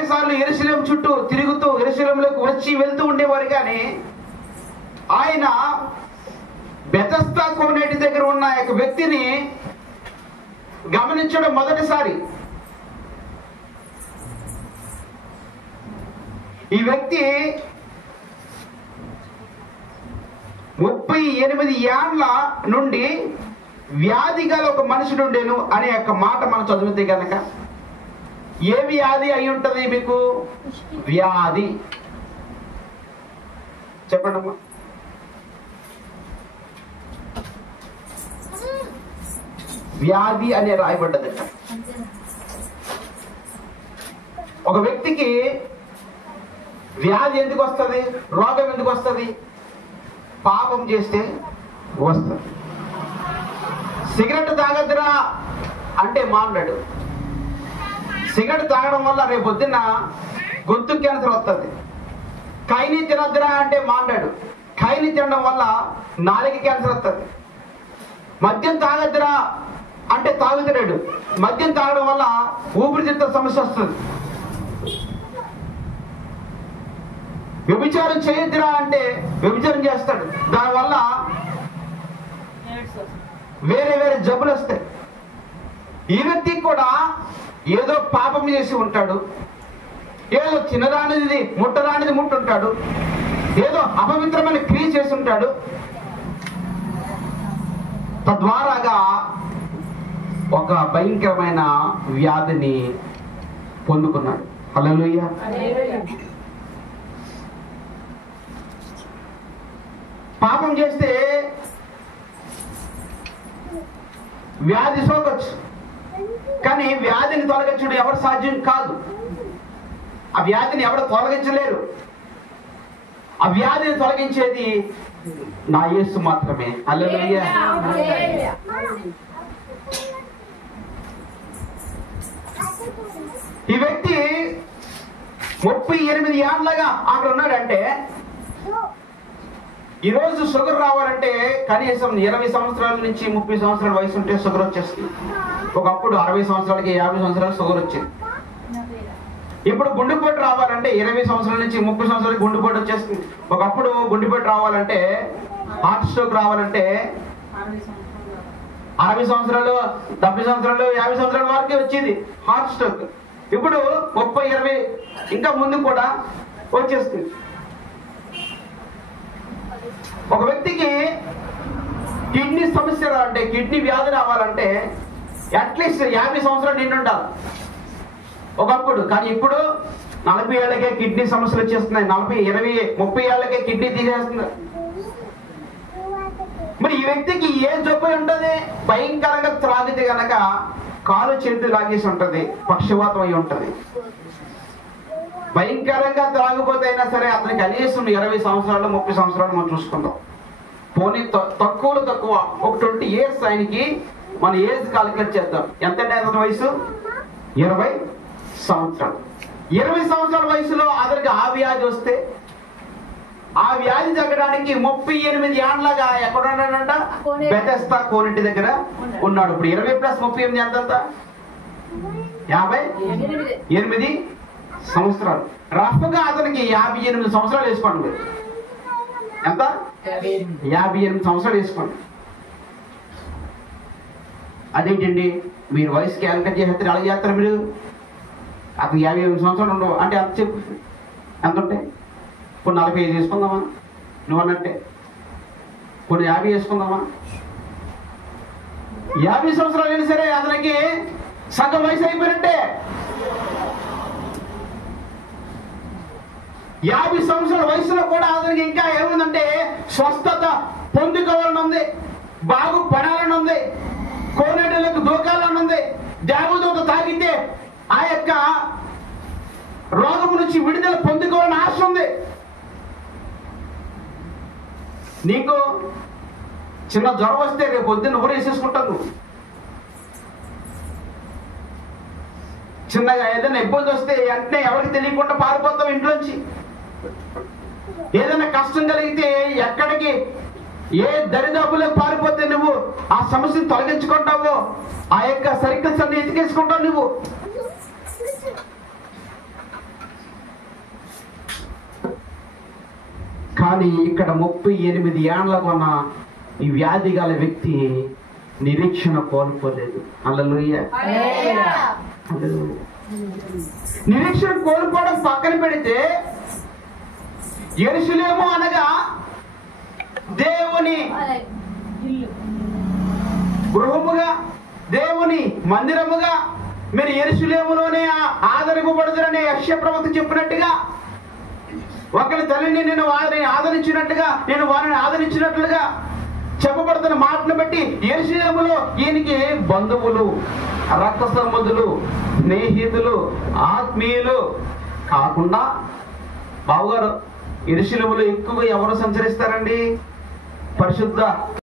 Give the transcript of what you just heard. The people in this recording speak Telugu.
అనేక సార్లు యెరూషలేము చుట్టూ తిరుగుతూ యెరూషలేములోకి వచ్చి వెళ్తూ ఉండేవారు. కానీ ఆయన బెతస్దా కోనేటి దగ్గర ఉన్న ఒక వ్యక్తిని గమనించడం మొదటిసారి. ఈ వ్యక్తి 38 ఏండ్ల నుండి వ్యాధి గల ఒక మనుషుడు ఉండేను అనే ఒక మాట మనం చదివితే కనుక ఏ వ్యాధి అయి ఉంటది మీకు? వ్యాధి. చెప్పండి అమ్మా. వ్యాధి అనే రాయబడ్డదట. ఒక వ్యక్తికి వ్యాధి ఎందుకు వస్తుంది? రోగం ఎందుకు వస్తుంది? పాపం చేస్తే వస్తుంది. సిగరెట్ తాగద్దురా అంటే మాట్లాడు. సిగరెట్ తాగడం వల్ల రేపు పొద్దున్న గొంతు క్యాన్సర్ వస్తుంది. కైని తినద్దురా అంటే మాట్లాడు. కైని తినడం వల్ల నాలుక క్యాన్సర్ వస్తుంది. మద్యం తాగద్దురా అంటే తాగుతున్నాడు. మద్యం తాగడం వల్ల ఊపిరితిత్తుల సమస్య వస్తుంది. వ్యభిచారం చేయొద్దురా అంటే వ్యభిచారం చేస్తాడు. దానివల్ల వేరే వేరే జబ్బులు వస్తాయి. ఈ వ్యక్తికి కూడా ఏదో పాపం చేసి ఉంటాడు, ఏదో తినరానిది ముట్టరానిది ముట్టుంటాడు, ఏదో అపవిత్రమైన క్రియ చేసి ఉంటాడు. తద్వారాగా ఒక భయంకరమైన వ్యాధిని పొందుకున్నాడు. హల్లెలూయా. పాపం చేస్తే వ్యాధి సోకొచ్చు, కానీ వ్యాధిని తొలగించడం ఎవరు సాధ్యం కాదు. ఆ వ్యాధిని ఎవరు తొలగించలేరు. ఆ వ్యాధిని తొలగించేది నా యేసు మాత్రమే. హల్లెలూయా. ఈ వ్యక్తి 38 ఏండ్లుగా అక్కడ ఉన్నాడంటే, ఈరోజు షుగర్ రావాలంటే కనీసం 20 సంవత్సరాల నుంచి 30 సంవత్సరాల వయసు ఉంటే షుగర్ వచ్చేస్తుంది. ఒకప్పుడు 60 సంవత్సరాలకి 50 సంవత్సరాలు షుగర్ వచ్చేది. ఇప్పుడు గుండెపోటు రావాలంటే 20 సంవత్సరాల నుంచి 30 సంవత్సరాలకి గుండెపోటు వచ్చేస్తుంది. ఒకప్పుడు గుండెపోటు రావాలంటే, హార్ట్ స్ట్రోక్ రావాలంటే 60 సంవత్సరాలు 70 సంవత్సరాలు 50 సంవత్సరాల వరకే వచ్చేది హార్ట్ స్ట్రోక్. ఇప్పుడు 30, 20 ఇంకా ముందు కూడా వచ్చేస్తుంది. ఒక వ్యక్తికి కిడ్నీ సమస్య రావాలంటే, కిడ్నీ వ్యాధి రావాలంటే అట్లీస్ట్ 50 సంవత్సరాలు నిండి ఉండాలి ఒకప్పుడు. కానీ ఇప్పుడు 40 ఏళ్ళకే కిడ్నీ సమస్యలు వచ్చేస్తున్నాయి. 40, 20, 30 ఏళ్ళకే కిడ్నీ తీసేస్తుంది. మరి ఈ వ్యక్తికి ఏ జబ్బు ఉంటుంది? భయంకరంగా త్రాగితే గనక కాలు చేతులు లాగేసి ఉంటుంది, పక్షవాతం అయి ఉంటుంది. భయంకరంగా త్రాగిపోతే అయినా సరే అతనికి కనీసం 20 సంవత్సరాలు 30 సంవత్సరాలు మనం చూసుకుందాం. పోనీ తక్కువలో తక్కువ ఒక 20 years ఆయనకి మన ఏజ్ కాలిక్యులేట్ చేద్దాం. ఎంత అంటే అతని వయసు? 20 సంవత్సరాలు. 20 సంవత్సరాల వయసులో అతనికి ఆ వ్యాధి వస్తే, ఆ వ్యాధి తగ్గడానికి 38 ఏండ్లగా ఎక్కడ ఉన్నాడంట? బెతెస్దా కోనేటి దగ్గర ఉన్నాడు. ఇప్పుడు 20 + 38 ఎంత? 58 సంవత్సరాలు. రఫ్గా అతనికి 58 సంవత్సరాలు వేసుకోండి. ఎంత? 58 సంవత్సరాలు వేసుకోండి. అదేంటండి మీరు వయసు క్యాలిక్యులేట్ చేస్తారు, అలా చేస్తారు మీరు? అతను 58 సంవత్సరాలు ఉండవు అంటే అంత చెప్పు. ఎంత ఉంటాయి? ఇప్పుడు 45 వేసుకుందామా నువ్వు అన్నట్టే? ఇప్పుడు 50 వేసుకుందామా? 50 సంవత్సరాలు అయినా సరే అతనికి సగం వయసు అయిపోయినట్టే. 50 సంవత్సరాల వయసులో కూడా అతనికి ఇంకా ఏముందంటే స్వస్థత పొందుకోవాలని ఉంది, బాగుపడాలని ఉంది, కోనేటిలోకి దూకాలని ఉంది, దేవదూత తాగితే ఆ యొక్క రోగం నుంచి విడుదల పొందుకోవాలని ఆశ ఉంది. నీకు చిన్న జ్వరం వస్తే రేపు పొద్దున్న ఊరేసేసుకుంటావు. చిన్నగా ఏదైనా ఇబ్బంది వస్తే వెంటనే ఎవరికి తెలియకుండా పారిపోతావు ఇంట్లోంచి. ఏదైనా కష్టం కలిగితే ఎక్కడికి ఏ దరిదాపులకు పారిపోతే నువ్వు ఆ సమస్యను తొలగించుకుంటావో ఆ యొక్క సర్కిల్స్ అన్ని ఎతికేసుకుంటావు నువ్వు. కానీ ఇక్కడ 38 ఏళ్ల కొన్న ఈ వ్యాధి గల వ్యక్తి నిరీక్షణ కోల్పోలేదు. హల్లెలూయా. నిరీక్షణ కోల్పోవడం పక్కన పెడితే, యెరూషలేము అనగా దేవుని గృహముగా, దేవుని మందిరముగా మీరు యెరూషలేములోనే ఆదరింపబడుదురని యెషయా ప్రవక్త చెప్పినట్టుగా, ఒకరి తల్లిని నేను వారిని ఆదరించినట్టుగా, నేను వారిని ఆదరించినట్లుగా చెప్పబడుతున్న మాటను బట్టి యెరూషలేములో ఈయనకి బంధువులు, రక్త సంబంధులు, స్నేహితులు, ఆత్మీయులు కాకుండా, బావగారు యెరూషలేములో ఎక్కువగా ఎవరు సంచరిస్తారండి? పరిశుద్ధ